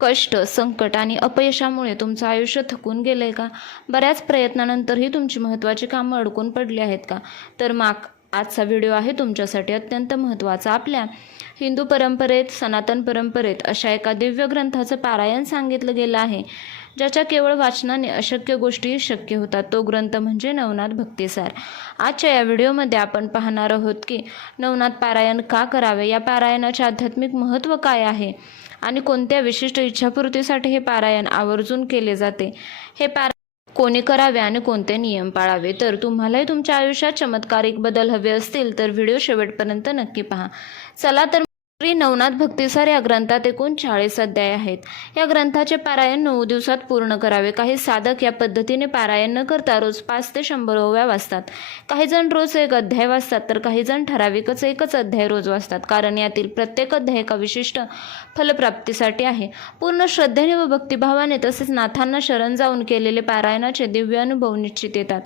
कष्ट, संकट आणि अपयशामुळे तुमचं आयुष्य थकून गेलंय का? बऱ्याच प्रयत्नानंतरही तुमची महत्त्वाची कामं अडकून पडली आहेत का? तर आजचा व्हिडिओ आहे तुमच्यासाठी अत्यंत महत्त्वाचा. आपल्या हिंदू परंपरेत, सनातन परंपरेत अशा एका दिव्य ग्रंथाचं पारायण सांगितलं गेलं आहे, ज्याच्या केवळ वाचनाने अशक्य गोष्टी शक्य होतात. तो ग्रंथ म्हणजे नवनाथ भक्तिसार. आजच्या या व्हिडिओमध्ये आपण पाहणार आहोत की नवनाथ पारायण का करावे, या पारायणाचे आध्यात्मिक महत्त्व काय आहे आणि कोणत्या विशिष्ट इच्छापूर्तीसाठी हे पारायण आवर्जून केले जाते. हे पारायण कोणी करावे आणि कोणते नियम पाळावे. तर तुम्हालाही तुमच्या आयुष्यात चमत्कारिक बदल हवे असतील तर व्हिडिओ शेवटपर्यंत नक्की पहा. चला तर श्री नवनाथ भक्तिसार या ग्रंथात एकूण 40 अध्याय आहेत. या ग्रंथाचे पारायण 9 दिवसात पूर्ण करावे. काही साधक या पद्धतीने पारायण न करता रोज 5 ते 100 ओव्या वाचतात. काही जण रोज एक अध्याय वाचतात, तर काही जण ठराविकच एकच अध्याय रोज वाचतात, कारण यातील प्रत्येक अध्याय एका विशिष्ट फलप्राप्तीसाठी आहे. पूर्ण श्रद्धेने व भक्तिभावाने तसेच नाथांना शरण जाऊन केलेले पारायणाचे दिव्य अनुभव निश्चित येतात.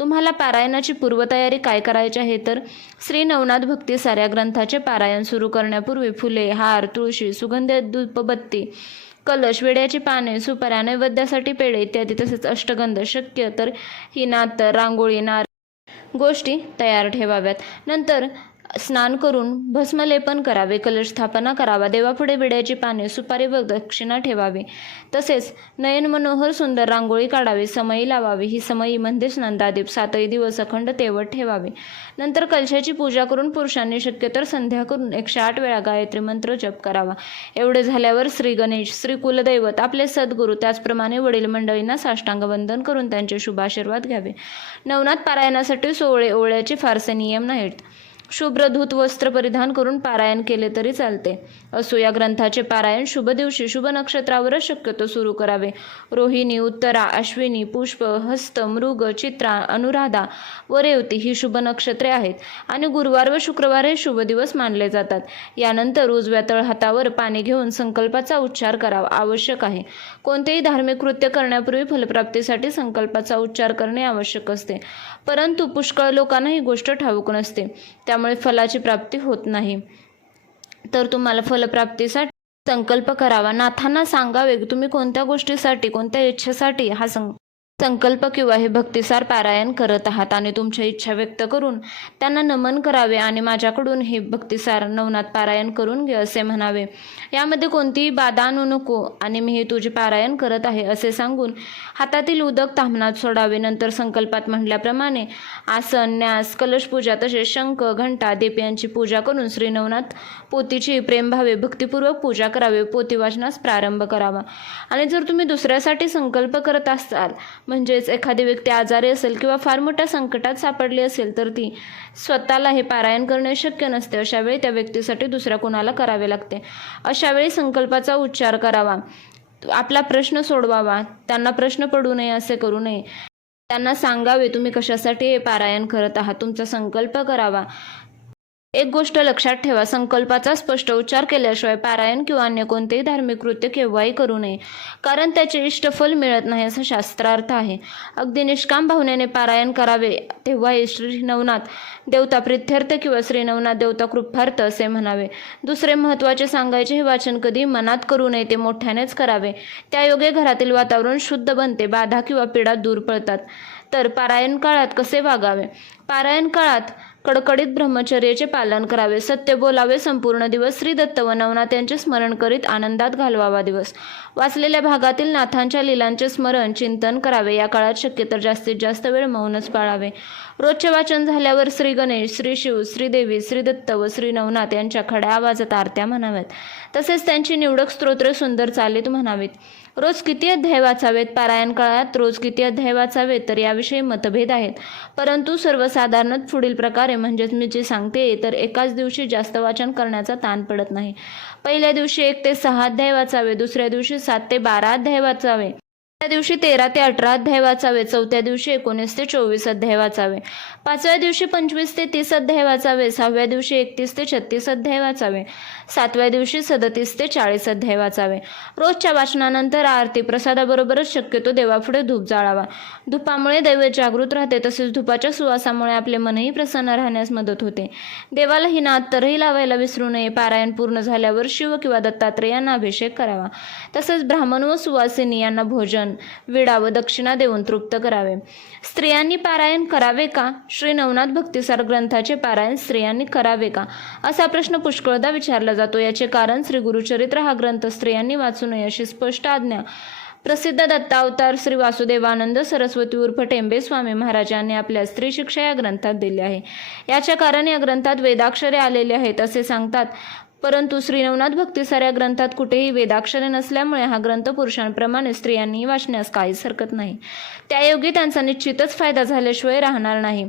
तुम्हाला पारायणाची पूर्वतयारी काय करायची आहे, तर श्री नवनाथ भक्तिसार या ग्रंथाचे पारायण सुरू करण्यापूर्वी फुले, हार, तुळशी, सुगंधी धूपबत्ती, कलश, विड्याची पाने, सुपाऱ्या, नैवेद्यासाठी पेढे इत्यादी तसेच अष्टगंध, शक्य तर हिनात, रांगोळी, गोष्टी तयार ठेवाव्यात. नंतर स्नान करून भस्मलेपन करावे, कलश स्थापना करावा, देवापुढे विड्याची पाने, सुपारी व दक्षिणा ठेवावी. तसेच नयन मनोहर सुंदर रांगोळी काढावी, समई लावावी. ही समई म्हणजेच नंदादीप 7 दिवस अखंड तेवत ठेवावे. नंतर कलशाची पूजा करून पुरुषांनी शक्य तर संध्या करून 108 वेळा गायत्री मंत्र जप करावा. एवढे झाल्यावर श्री गणेश, श्री कुलदैवत, आपले सद्गुरू, त्याचप्रमाणे वडील मंडळींना साष्टांग वंदन करून त्यांचे शुभाशीर्वाद घ्यावे. नवनाथ पारायणासाठी 16 ओवळ्याचे फारसे नियम नाहीत. शुभ्र धूत वस्त्र परिधान करून पारायण केले तरी चालते. असो, या ग्रंथाचे पारायण शुभ दिवशी शुभ नक्षत्रावरच शक्यतो सुरू करावे. रोहिणी, उत्तरा, अश्विनी, पुष्प, हस्त, मृग, चित्रा, अनुराधा व रेवती ही शुभ नक्षत्रे आहेत आणि गुरुवार व शुक्रवार हे शुभ दिवस मानले जातात. यानंतर उजव्या तळहातावर पाणी घेऊन संकल्पाचा उच्चार करावा आवश्यक आहे. कोणतेही धार्मिक कृत्य करण्यापूर्वी फलप्राप्तीसाठी संकल्पाचा उच्चार करणे आवश्यक असते, परंतु पुष्कळ लोकांना ही गोष्ट ठाऊक नसते, त्यामुळे फलाची प्राप्ती होत नाही. तर तुम्हाला फलप्राप्तीसाठी संकल्प करावा. नाथांना सांगावे तुम्ही कोणत्या गोष्टीसाठी, कोणत्या इच्छेसाठी हा संकल्प किंवा हे भक्तिसार पारायण करत आहात आणि तुमच्या इच्छा व्यक्त करून त्यांना नमन करावे आणि माझ्याकडून हे भक्तिसार नवनाथ पारायण करून घे असे म्हणावे. यामध्ये कोणतीही बाधा आणू नको आणि मी हे तुझे पारायण करत आहे असे सांगून हातातील उदक ताम्हनात सोडावे. नंतर संकल्पात म्हटल्याप्रमाणे आसन, न्यास, कलशपूजा तसेच शंख, घंटा, दीप यांची पूजा करून श्री नवनाथ पोथीची प्रेमभावे भक्तिपूर्वक पूजा करावी. पोथी वाचनास प्रारंभ करावा. आणि जर तुम्ही दुसऱ्यासाठी संकल्प करत असाल, म्हणजेच एखादी व्यक्ती आजारी असेल किंवा फार मोठ्या संकटात सापडली असेल, तर ती स्वतःला हे पारायण करणे शक्य नसते. अशा वेळी त्या व्यक्तीसाठी दुसऱ्या कोणाला करावे लागते. अशा वेळी संकल्पाचा उच्चार करावा, आपला प्रश्न सोडवावा. त्यांना प्रश्न पडू नये असे करू नये. त्यांना सांगावे तुम्ही कशासाठी हे पारायण करत आहात, तुमचा संकल्प करावा. एक गोष्ट लक्षात ठेवा, संकल्पाचा स्पष्ट उच्चार केल्याशिवाय पारायण किंवा अन्य कोणतेही धार्मिक कृत्य केव्हाही करू नये, कारण त्याचे इष्टफल मिळत नाही असा शास्त्रार्थ आहे. अगदी निष्काम भावनेने पारायण करावे, तेव्हाही श्री नवनाथ देवता प्रित्यर्थ किंवा श्री नवनाथ देवता कृपार्थ असे म्हणावे. दुसरे महत्त्वाचे सांगायचे, हे वाचन कधी मनात करू नये, ते मोठ्यानेच करावे. त्यायोगे घरातील वातावरण शुद्ध बनते, बाधा किंवा पीडा दूर पळतात. तर पारायण काळात कसे वागावे? पारायण काळात कडकडीत ब्रह्मचर्याचे पालन करावे, सत्य बोलावे. संपूर्ण दिवस श्री दत्त व नवनाथ यांचे स्मरण करीत आनंदात घालवावा. दिवस वाचलेल्या भागातील नाथांच्या लीलांचे स्मरण चिंतन करावे. या काळात शक्य तर जास्तीत जास्त वेळ मौनच पाळावे. रोजचे वाचन झाल्यावर श्री गणेश, श्री शिव, श्रीदेवी, श्री दत्त व श्री नवनाथ यांच्या खड्या आवाजात आरत्या म्हणाव्यात. तसेच त्यांची निवडक स्तोत्रे सुंदर चालीत म्हणावीत. रोज किती अध्याय वाचावेत? पारायण काळात रोज किती अध्याय वाचावेत, तर याविषयी मतभेद आहेत, परंतु सर्वसाधारण पुढील प्रकारे, म्हणजेच मी जे सांगते, तर एकाच दिवशी जास्त वाचन करण्याचा ताण पडत नाही. पहिल्या दिवशी 1 ते 6 अध्याय वाचावे, दुसऱ्या दिवशी 7 ते 12 अध्याय वाचावे, त्या दिवशी 13 ते 18 अध्याय वाचावे, चौथ्या दिवशी 19 ते 24 अध्याय वाचावे, पाचव्या दिवशी 25 ते 30 अध्याय वाचावे, सहाव्या दिवशी 31 ते 36 अध्याय वाचावे, सातव्या दिवशी 37 ते 40 अध्याय वाचावे. रोजच्या वाचनानंतर आरती प्रसादाबरोबरच शक्यतो देवापुढे धूप जाळावा. धुपामुळे दैव जागृत राहते, तसेच धुपाच्या सुवासामुळे आपले मनही प्रसन्न राहण्यास मदत होते. देवालाही नाद तरही लावायला विसरू नये. पारायण पूर्ण झाल्यावर शिव किंवा दत्तात्रेयांना अभिषेक करावा. तसेच ब्राह्मण व सुवासिनी यांना भोजन, विडा व दक्षिणा देऊन तृप्त करावे. स्त्रियांनी पारायण करावे का? श्री नवनाथ भक्तिसार ग्रंथाचे पारायण स्त्रियांनी करावे का, असा प्रश्न पुष्कळदा विचारला जातो. याचे कारण श्री गुरुचरित्र हा ग्रंथ स्त्रियांनी वाचू नये अशी स्पष्ट आज्ञा प्रसिद्ध दत्तावतार श्री वासुदेवानंद सरस्वती उर्फ टेंबे स्वामी महाराजांनी आपल्या स्त्री शिक्षा या ग्रंथात दिली आहे. याचे कारण या ग्रंथात वेदाक्षरे आलेले आहेत असे सांगतात. परंतु श्री नवनाथ भक्तिसार या ग्रंथात कुठेही वेदाक्षरे नसल्यामुळे हा ग्रंथ पुरुषांप्रमाणे स्त्रियांनी वाचण्यास काहीच हरकत नाही. त्यायोगी त्यांचा निश्चितच फायदा झाल्याशिवाय राहणार नाही.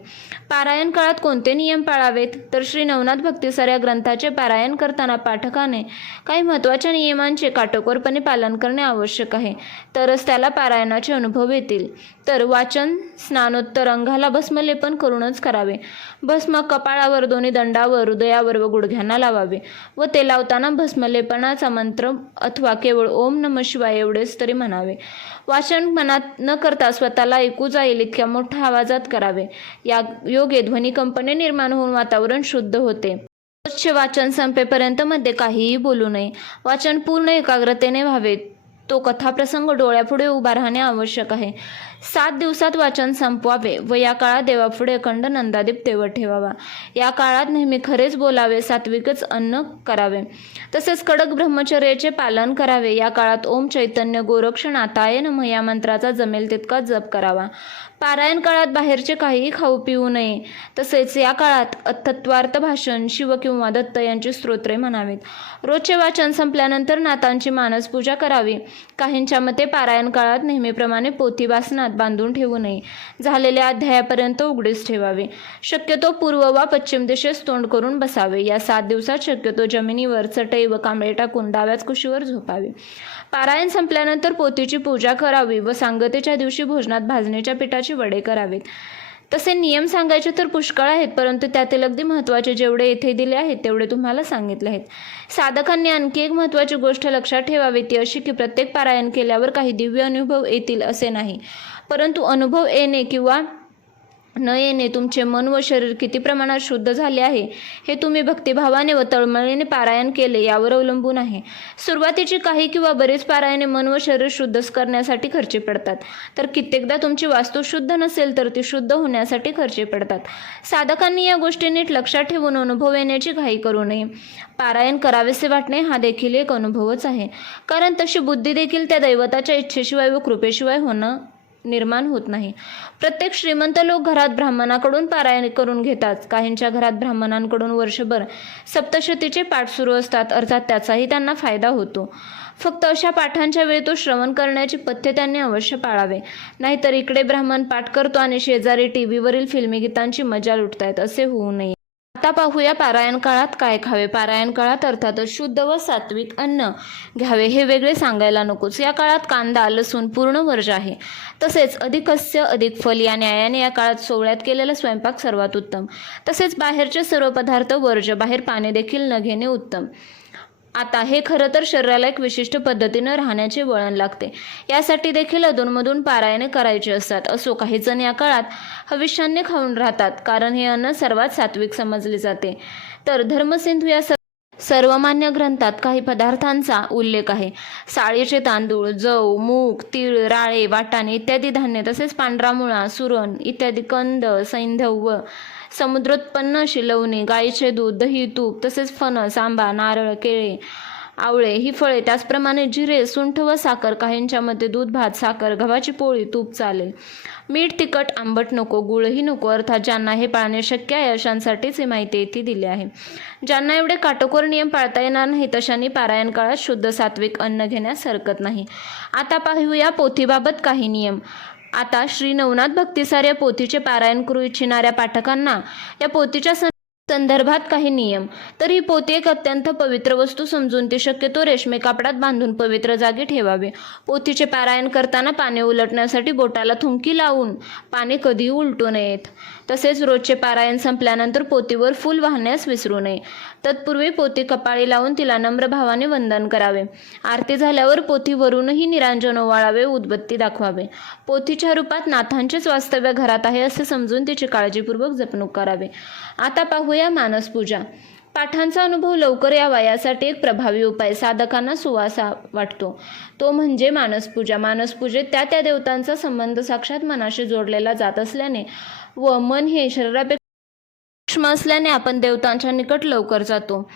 पारायण काळात कोणते नियम पाळावेत? तर श्री नवनाथ भक्तिसार या ग्रंथाचे पारायण करताना पाठकाने काही महत्त्वाच्या नियमांचे काटेकोरपणे पालन करणे आवश्यक आहे, तरच त्याला पारायणाचे अनुभव येतील. तर वाचन स्नानोत्तर अंगाला भस्मलेपन करूनच करावे. भस्म कपाळावर, दोन्ही दंडावर, हृदयावर व गुडघ्यांना लावावे व ते लावताना भस्मलेपनाचा मंत्र अथवा केवळ ओम नमः शिवाय एवढेच तरी म्हणावे. वाचन मनात न करता स्वतःला ऐकू जाईल इतक्या मोठ्या आवाजात करावे. या योगे ध्वनी कंपने निर्माण होऊन वातावरण शुद्ध होते. रोजचे वाचन संपेपर्यंत मध्ये काहीही बोलू नये. वाचन पूर्ण एकाग्रतेने व्हावे. तो कथाप्रसंग डोळ्यापुढे उभा राहणे आवश्यक आहे. 7 दिवसात वाचन संपवावे व या काळात देवापुढे अखंड नंदादीप तेवत ठेवावा. या काळात नेहमी खरेच बोलावे, सात्विकच अन्न करावे, तसेच कडक ब्रह्मचर्याचे पालन करावे. या काळात ओम चैतन्य गोरक्षनाथाय नमः या मंत्राचा जमेल तितका जप करावा. पारायण काळात बाहेरचे काहीही खाऊ पिऊ नये. तसेच या काळात तत्वार्थ भाषण, शिव किंवा दत्त यांची स्तोत्रे म्हणावीत. रोजचे वाचन संपल्यानंतर नाथांची मानसपूजा करावी. काहींच्या मते पारायण काळात नेहमीप्रमाणे पोथी वासनात बांधून ठेवू नये. झालेल्या अध्यायापर्यंत उघडीच ठेवावे. शक्यतो पूर्व वा पश्चिम दिशेस तोंड करून बसावे. या 7 दिवसात शक्यतो जमिनीवर चटई व कांबळे टाकून डाव्याच कुशीवर झोपावे. पारायण संपल्यानंतर पोथीची पूजा करावी व सांगतेच्या दिवशी भोजनात भाजणीच्या पिठाचे वडे करावेत. तसे नियम सांगायचे तर पुष्कळ आहेत, परंतु त्यातील अगदी महत्त्वाचे जेवढे येथे दिले आहेत तेवढे तुम्हाला सांगितले आहेत. साधकांनी आणखी एक महत्त्वाची गोष्ट लक्षात ठेवावी, ती अशी की प्रत्येक पारायण केल्यावर काही दिव्य अनुभव येतील असे नाही, परंतु अनुभव येणे किंवा न येणे तुमचे मन व शरीर किती प्रमाणात शुद्ध झाले आहे हे तुम्ही भक्तिभावाने व तळमळीने पारायण केले यावर अवलंबून आहे. सुरुवातीची काही किंवा बरेच पारायणे मन व शरीर शुद्ध करण्यासाठी खर्ची पडतात, तर कित्येकदा तुमची वास्तू शुद्ध नसेल तर ती शुद्ध होण्यासाठी खर्ची पडतात. साधकांनी या गोष्टी नीट लक्षात ठेवून अनुभव येण्याची घाई करू नये. पारायण करावेसे वाटणे हा देखील एक अनुभवच आहे, कारण तशी बुद्धी देखील त्या दैवताच्या इच्छेशिवाय व कृपेशिवाय निर्माण होत नाही. प्रत्येक श्रीमंत लोक घरात ब्राह्मणाकडून पारायण करून घेतात. काहींच्या घरात ब्राह्मणांकडून वर्षभर सप्तशतीचे पाठ सुरू असतात, अर्थात त्याचाही त्यांना फायदा होतो. फक्त अशा पाठांच्या वेळी तो श्रवण करण्याची पथ्य त्यांनी अवश्य पाळावे. नाहीतर इकडे ब्राह्मण पाठ करतो आणि शेजारी टीव्हीवरील फिल्मी गीतांची मजा लुटतायत, असे होऊ नये. आता पाहूया पारायण काळात काय खावे. पारायण काळात अर्थातच शुद्ध व सात्विक अन्न घ्यावे, हे वेगळे सांगायला नकोच. या काळात कांदा, लसूण पूर्ण वर्ज आहे. तसेच अधिकस्य अधिक फल या न्यायाने या काळात सोवळ्यात केलेला स्वयंपाक सर्वात उत्तम. तसेच बाहेरचे सर्व पदार्थ वर्ज, बाहेर पाणी देखील न घेणे उत्तम. आता हे खरं तर शरीराला एक विशिष्ट पद्धतीनं राहण्याचे वळण लागते, यासाठी देखील अधूनमधून पारायणे करायची असतात. असो, काही जण या काळात हविष्यान्य खाऊन राहतात, कारण हे अन्न सर्वात सात्विक समजले जाते. तर धर्मसिंधू या सर्वमान्य ग्रंथात काही पदार्थांचा उल्लेख आहे. साळीचे तांदूळ, जव, मूग, तीळ, राळे, वाटाणे इत्यादी धान्य, तसेच पांढरा मुळा, सुरण इत्यादी कंद, सैंधव व समुद्रोत्पन्न अशी लवणे, गाईचे दूध, दही, तूप, तसेच फणस, आंबा, नारळ, केळे, आवळे ही फळे, त्याचप्रमाणे जिरे, सुंठ व साखर. काहींच्या मते दूध, भात, साखर, गव्हाची पोळी, तूप चालेल. मीठ, तिखट, आंबट नको, गुळही नको. अर्थात ज्यांना हे पाळणे शक्य आहे अशांसाठीच ही माहिती येथे दिली आहे. ज्यांना एवढे काटेकोर नियम पाळता येणार नाही तशांनी पारायण काळात शुद्ध सात्विक अन्न घेण्यास हरकत नाही. आता पाहूया पोथीबाबत काही नियम. आता श्री नवनाथ भक्तिसार या पोथीचे पारायण करू इच्छिणाऱ्या पाठकांना या पोथीच्या संदर्भात काही नियम. तर ही पोती एक अत्यंत पवित्र वस्तू समजून ती शक्यतो रेशमी कापडात बांधून पवित्र जागी ठेवावी. पोथीचे पारायण करताना पाने उलटण्यासाठी बोटाला थुंकी लावून पाने कधीही उलटू नयेत. तसेच रोजचे पारायण संपल्यानंतर पोतीवर फूल वाहण्यास विसरू नये. तत्पूर्वी पोती कपाळी लावून तिला नम्र भावाने वंदन करावे. आरती झाल्यावर पोथीवरूनही निरांजन ओवाळावे, उदबत्ती दाखवावे. पोथीच्या रूपात नाथांचेच वास्तव्य घरात आहे असे समजून तिची काळजीपूर्वक जपणूक करावी. आता पाहूया मानसपूजा. पाठांचा अनुभव लवकर यावा यासाठी एक प्रभावी उपाय साधकांना सुवासा वाटतो, तो म्हणजे मानसपूजा. मानसपूजेत त्या देवतांचा संबंध साक्षात मनाशी जोडलेला जात असल्याने व मन हे शरीरापेक्षा सूक्ष्म असल्याने आपण देवतांच्या निकट लवकर जातो.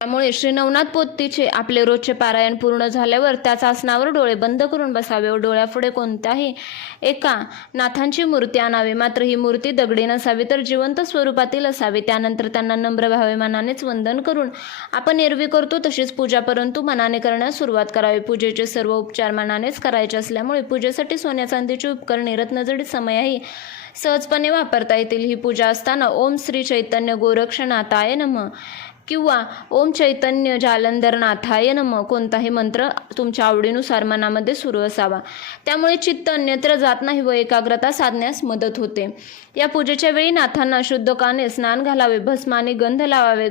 त्यामुळे श्री नवनाथ पोथीचे आपले रोजचे पारायण पूर्ण झाल्यावर त्याच आसनावर डोळे बंद करून बसावे व डोळ्यापुढे कोणत्याही एका नाथांची मूर्ती आणावी. मात्र ही मूर्ती दगडी नसावी तर जिवंत स्वरूपातील असावी. त्यानंतर त्यांना नम्र भावे मनानेच वंदन करून आपण एरवी करतो तशीच पूजा परंतु मनाने करण्यास सुरुवात करावी. पूजेचे सर्व उपचार मनानेच करायचे असल्यामुळे पूजेसाठी सोन्या चांदीची उपकरणे रत्नजडित समयाही सहजपणे वापरता येतील. ही पूजा असताना ओम श्री चैतन्य गोरक्षनाथाय नमः किंवा ओम चैतन्य जालंधरनाथाय नमः कोणताही मंत्र तुमच्या आवडीनुसार मनामध्ये सुरू असावा. त्यामुळे चित्त अन्यत्र जात नाही व एकाग्रता साधण्यास मदत होते. या पूजेच्या वेळी नाथांना शुद्धकाने स्नान घालावे, भस्माने गंध लावावे,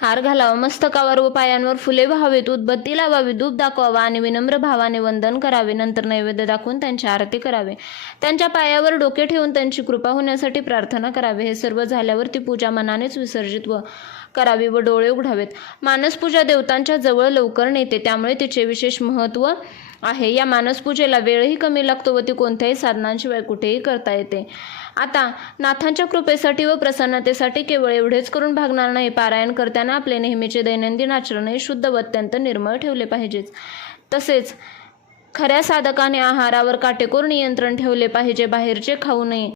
हार घालावा, मस्तकावर व पायांवर फुले व्हावीत, उदबत्ती लावावी, धूप दाखवावा आणि विनम्र भावाने वंदन करावे. नंतर नैवेद्य दाखवून त्यांची आरती करावे. त्यांच्या पायावर डोके ठेवून त्यांची कृपा होण्यासाठी प्रार्थना करावे. हे सर्व झाल्यावर ती पूजा मनानेच विसर्जित करावी व डोळे उघडावेत. मानसपूजा देवतांच्या जवळ लवकर नेते, त्यामुळे तिचे विशेष महत्त्व आहे. या मानसपूजेला वेळही कमी लागतो व ती कोणत्याही साधनांशिवाय कुठेही करता येते. आता नाथांच्या कृपेसाठी व प्रसन्नतेसाठी केवळ एवढेच करून भागणार नाही. पारायण करताना आपले नेहमीचे दैनंदिन आचरण हे शुद्ध व अत्यंत निर्मळ ठेवले पाहिजेच. तसेच खऱ्या साधकाने आहारावर काटेकोर नियंत्रण ठेवले पाहिजे. बाहेरचे खाऊ नये.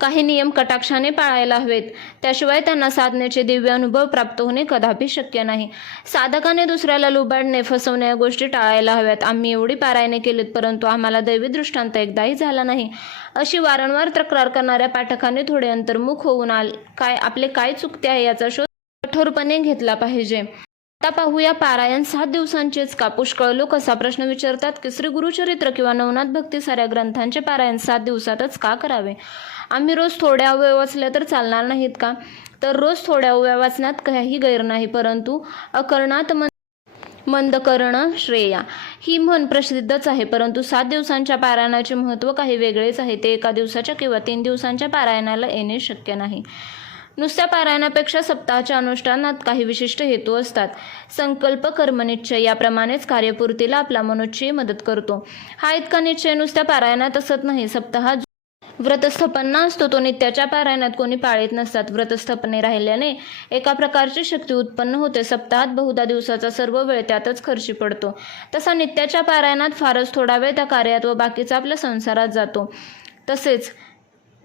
काही नियम कटाक्षाने पाळायला हवेत, त्याशिवाय त्यांना साधनेचे दिव्य अनुभव प्राप्त होणे कदापि शक्य नाही. साधकाने दुसऱ्याला लुबाडणे, फसवणे या गोष्टी टाळायला हव्यात. आम्ही एवढी पारायणे केलीत परंतु आम्हाला दैवी दृष्टांत एकदाही झाला नाही, अशी वारंवार तक्रार करणाऱ्या पाठकाने थोडे अंतर्मुख होऊन आपले काय चुकते आहे याचा शोध कठोरपणे घेतला पाहिजे. आता पाहूया पारायण 7 दिवसांचेच का? पुष्कळ लोक असा प्रश्न विचारतात की श्री गुरुचरित्र किंवा नवनाथ भक्ती साऱ्या ग्रंथांचे पारायण 7 दिवसातच का करावे? आम्ही रोज थोड्या अवयव वाचल्या तर चालणार नाहीत का? तर रोज थोड्या अवयव वाचण्यात काही गैर नाही, परंतु अकरणात मंद करणं श्रेया ही म्हण प्रसिद्धच आहे. परंतु 7 दिवसांच्या पारायणाचे महत्त्व काही वेगळेच आहे. ते एका दिवसाच्या किंवा 3 दिवसांच्या पारायणाला येणे शक्य नाही. नुसत्या पारायणापेक्षा सप्ताहाच्या अनुष्ठानात काही विशिष्ट हेतू असतात. संकल्प, कर्मनिश्चय याप्रमाणेच कार्यपूर्तीला आपला मनोच्छय मदत करतो. हा इतका निश्चय नुसत्या पारायणात असत नाही. सप्ताहात व्रतस्थपना असतो तो नित्याच्या पारायणात कोणी पाळीत नसतात. व्रतस्थपने राहिल्याने एका प्रकारची शक्ती उत्पन्न होते. सप्ताहात बहुधा दिवसाचा सर्व वेळ त्यातच खर्ची पडतो. तसा नित्याच्या पारायणात फारच थोडा वेळ त्या कार्यात व बाकीचा आपल्या संसारात जातो. तसेच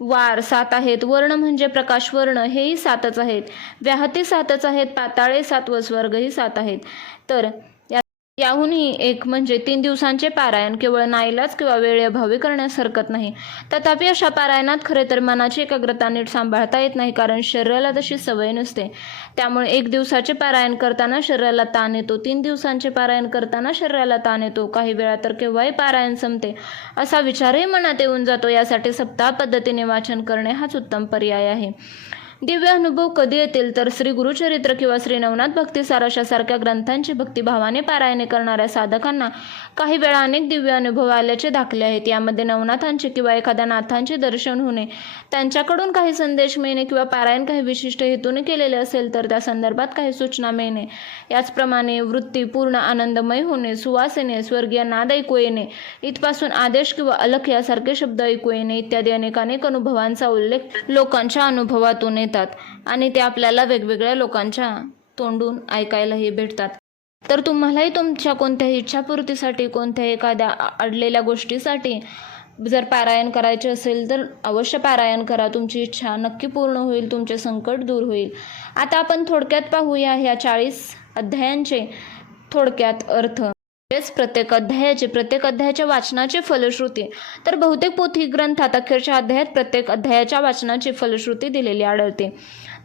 वार 7 आहेत, वर्ण म्हणजे प्रकाश वर्ण हेही 7च आहेत, व्याहती 7च आहेत, पाताळे 7 व स्वर्गही 7 आहेत. तर याहूनही एक म्हणजे 3 दिवसांचे पारायण केवळ नाईलाज किंवा वेळेअभावी करण्यास हरकत नाही. तथापि अशा पारायणात खरे तर मनाची एकाग्रता नीट सांभाळता येत नाही, कारण शरीराला तशी सवय नसते. त्यामुळे 1 दिवसाचे पारायण करताना शरीराला ताण येतो, 3 दिवसांचे पारायण करताना शरीराला ताण येतो, काही वेळा तर केव्हाही पारायण संपते असा विचारही मनात येऊन जातो. यासाठी सप्ताह पद्धतीने वाचन करणे हाच उत्तम पर्याय आहे. दिव्य अनुभव कधी येतील तर श्री गुरुचरित्र किंवा श्री नवनाथ भक्तिसार अशासारख्या ग्रंथांची भक्तिभावाने पारायणे करणाऱ्या साधकांना काही वेळा अनेक दिव्य अनुभव आल्याचे दाखले आहेत. यामध्ये नवनाथांचे किंवा एखाद्या नाथांचे दर्शन होणे, त्यांच्याकडून काही संदेश मिळणे किंवा पारायण काही विशिष्ट हेतूने केलेले असेल तर त्या संदर्भात काही सूचना मिळणे, याचप्रमाणे वृत्ती पूर्ण आनंदमय होणे, सुवासिने, स्वर्गीय नाद ऐकू येणे, इथपासून आदेश किंवा अलख यासारखे शब्द ऐकू येणे इत्यादी अनेकानेक अनुभवांचा उल्लेख लोकांच्या अनुभवातून येतात आणि ते आपल्याला वेगवेगळ्या लोकांच्या तोंडून ऐकायलाही भेटतात. तर तुम्हालाही तुमच्या कोणत्याही इच्छापूर्तीसाठी, कोणत्याही एखाद्या अडलेल्या गोष्टीसाठी जर पारायण करायचे असेल तर अवश्य पारायण करा. तुमची इच्छा नक्की पूर्ण होईल, तुमचे संकट दूर होईल. आता आपण थोडक्यात पाहूया ह्या 40 अध्यायांचे थोडक्यात अर्थ. प्रत्येक अध्यायाच्या वाचनाची फलश्रुती. तर बहुतेक पोथी ग्रंथात अखेरच्या अध्यायात प्रत्येक अध्यायाच्या वाचनाची फलश्रुती दिलेली आढळते.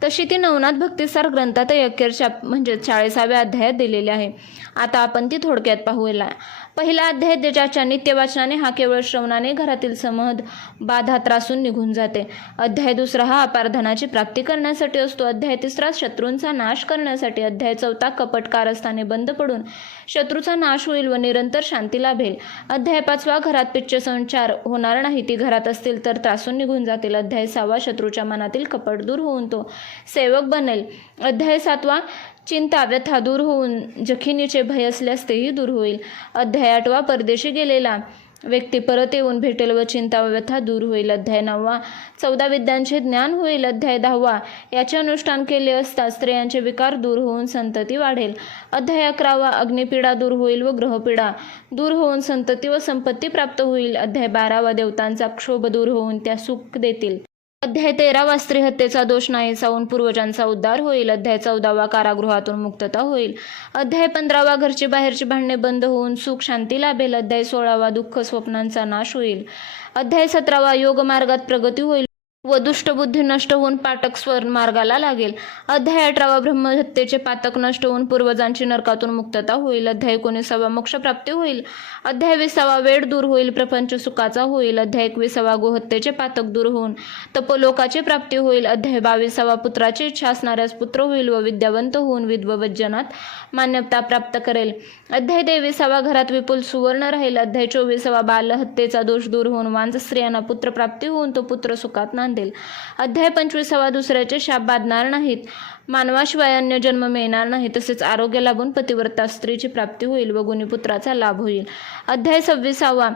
तशी ती नवनाथ भक्तिसार ग्रंथात अखेरच्या म्हणजे 40व्या अध्यायात दिलेली आहे. आता आपण ती थोडक्यात पाहूया. पहिला अध्याय ज्याच्या नित्यवाचनाने हा केवळ श्रवणाने घरातील समहद बाधा त्रासून निघून जाते. अध्याय दुसरा हा अपार धनाची प्राप्ती करण्यासाठी असतो. अध्याय तिसरा शत्रूंचा नाश करण्यासाठी. अध्याय चौथा कपट कारस्थाने बंद पडून शत्रूचा नाश होईल व निरंतर शांती लाभेल. अध्याय पाचवा घरात पिच्च संचार होणार नाही, ती घरात असतील तर त्रासून निघून जातील. अध्याय सहावा शत्रूच्या मनातील कपट दूर होऊन तो सेवक बनेल. अध्याय सातवा चिंता व्यथा दूर होऊन जखिनीचे भय असल्यास तेही दूर होईल. अध्याय आठवा परदेशी गेलेला व्यक्ती परत येऊन भेटेल व चिंता व व्यथा दूर होईल. अध्याय नववा 14 विद्यांचे ज्ञान होईल. अध्याय 10वा याचे अनुष्ठान केले असता स्त्रियांचे विकार दूर होऊन संतती वाढेल. अध्याय 11वा अग्निपीडा दूर होईल व ग्रहपीडा दूर होऊन संतती व संपत्ती प्राप्त होईल. अध्याय 12वा देवतांचा क्षोभ दूर होऊन त्या सुख देतील. अध्याय 13वा स्त्री हत्येचा दोष नाहीसा होऊन पूर्वजांचा उद्धार होईल. अध्याय 14वा कारागृहातून मुक्तता होईल. अध्याय 15वा घरची बाहेरची भांडणे बंद होऊन सुख शांती लाभेल. अध्याय 16वा दुःख स्वप्नांचा नाश होईल. अध्याय 17वा योग मार्गात प्रगती होईल व दुष्टबुद्धी नष्ट होऊन पाटक स्वर मार्गाला लागेल. अध्याय 18वा ब्रह्महत्येचे पातक नष्ट होऊन पूर्वजांची नरकातून मुक्तता होईल. अध्याय 19वा मोक्षप्राप्ती होईल. अध्याय 20वा वेळ दूर होईल, प्रपंच सुखाचा होईल. अध्याय 21वा गोहत्येचे पातक दूर होऊन तपोलोकाची प्राप्ती होईल. अध्याय 22वा पुत्राची इच्छा असणाऱ्यास पुत्र होईल व विद्यावंत होऊन विद्ववज्जनात मान्यता प्राप्त करेल. अध्याय 23वा घरात विपुल सुवर्ण राहील. अध्याय 24वा बालहत्येचा दोष दूर होऊन वांज स्त्रियांना पुत्र प्राप्ती होऊन तो पुत्र सुखात नांदेल. अध्याय 25वा दुसऱ्याचे शाप बाधणार नाहीत, मानवाशिवाय अन्य जन्म मिळणार नाही. तसेच आरोग्य लाभून पतिव्रता स्त्रीची प्राप्ती होईल व गुणीपुत्राचा लाभ होईल. अध्याय 26वा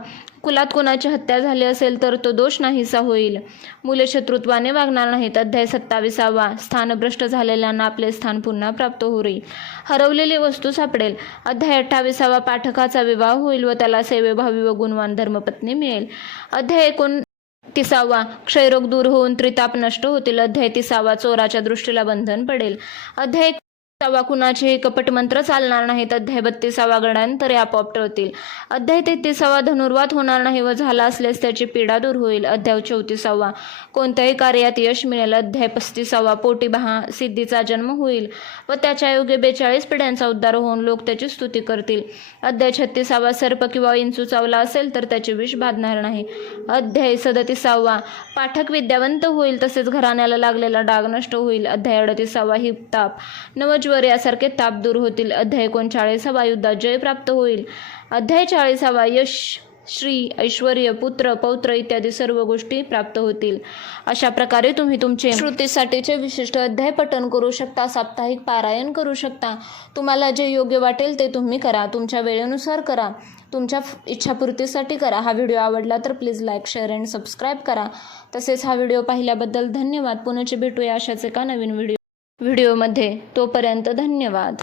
कुलात कोणाची हत्या झाली असेल तर तो दोष नाहीसा होईल, मुले शत्रुत्वाने वागणार नाहीत. अध्याय 27वा स्थानभ्रष्ट झालेल्यांना आपले स्थान पुन्हा प्राप्त होईल, हरवलेली वस्तू सापडेल. अध्याय 28वा पाठकाचा विवाह होईल व त्याला सेवेभावी व गुणवान धर्मपत्नी मिळेल. अध्याय 29वा क्षयरोग दूर होऊन त्रिताप नष्ट होतील. अध्याय 30वा चोराच्या दृष्टीला बंधन पडेल. अध्याय 31वा कुणाचेही कपट मंत्र चालणार नाहीत. अध्याय 32वा गडांतरे आपोआप टळतील. अध्याय 33वा धनुर्वात होणार नाही व झाला असल्यास त्याची पीडा दूर होईल. अध्याय 34वा कोणत्याही कार्यात यश मिळेल. अध्याय 35वा पोटी सिद्धीचा जन्म होईल व त्याच्या योगे 42 पिढ्यांचा उद्धार होऊन लोक त्याची स्तुती करतील. अध्याय 36वा सर्प किंवा इंचू चावला असेल तर त्याचे विष बाधणार नाही. अध्याय 37वा पाठक विद्यावंत होईल, तसेच घराण्याला लागलेला डाग नष्ट होईल. अध्याय 38वा ही ताप नवज्वर यासारखे ताप दूर होतील. अध्याय 39वा युद्धात जय प्राप्त होईल. अध्याय 40वा यश श्री ऐश्वर्य पुत्र पौत्र इत्यादी सर्व गोष्टी प्राप्त होतील. अशा प्रकारे तुम्ही तुमचे श्रुतीसाठीचे विशिष्ट अध्याय पठण करू शकता, साप्ताहिक पारायण करू शकता. तुम्हाला जे योग्य वाटेल ते तुम्ही करा, तुमच्या वेळेनुसार करा, तुमच्या इच्छापूर्तीसाठी करा. हा व्हिडिओ आवडला तर please like, share and subscribe करा. तसेच हा व्हिडिओ पाहिल्याबद्दल धन्यवाद. पुन्हा भेटूया अशाच एका नवीन व्हिडिओमध्ये. तोपर्यंत धन्यवाद.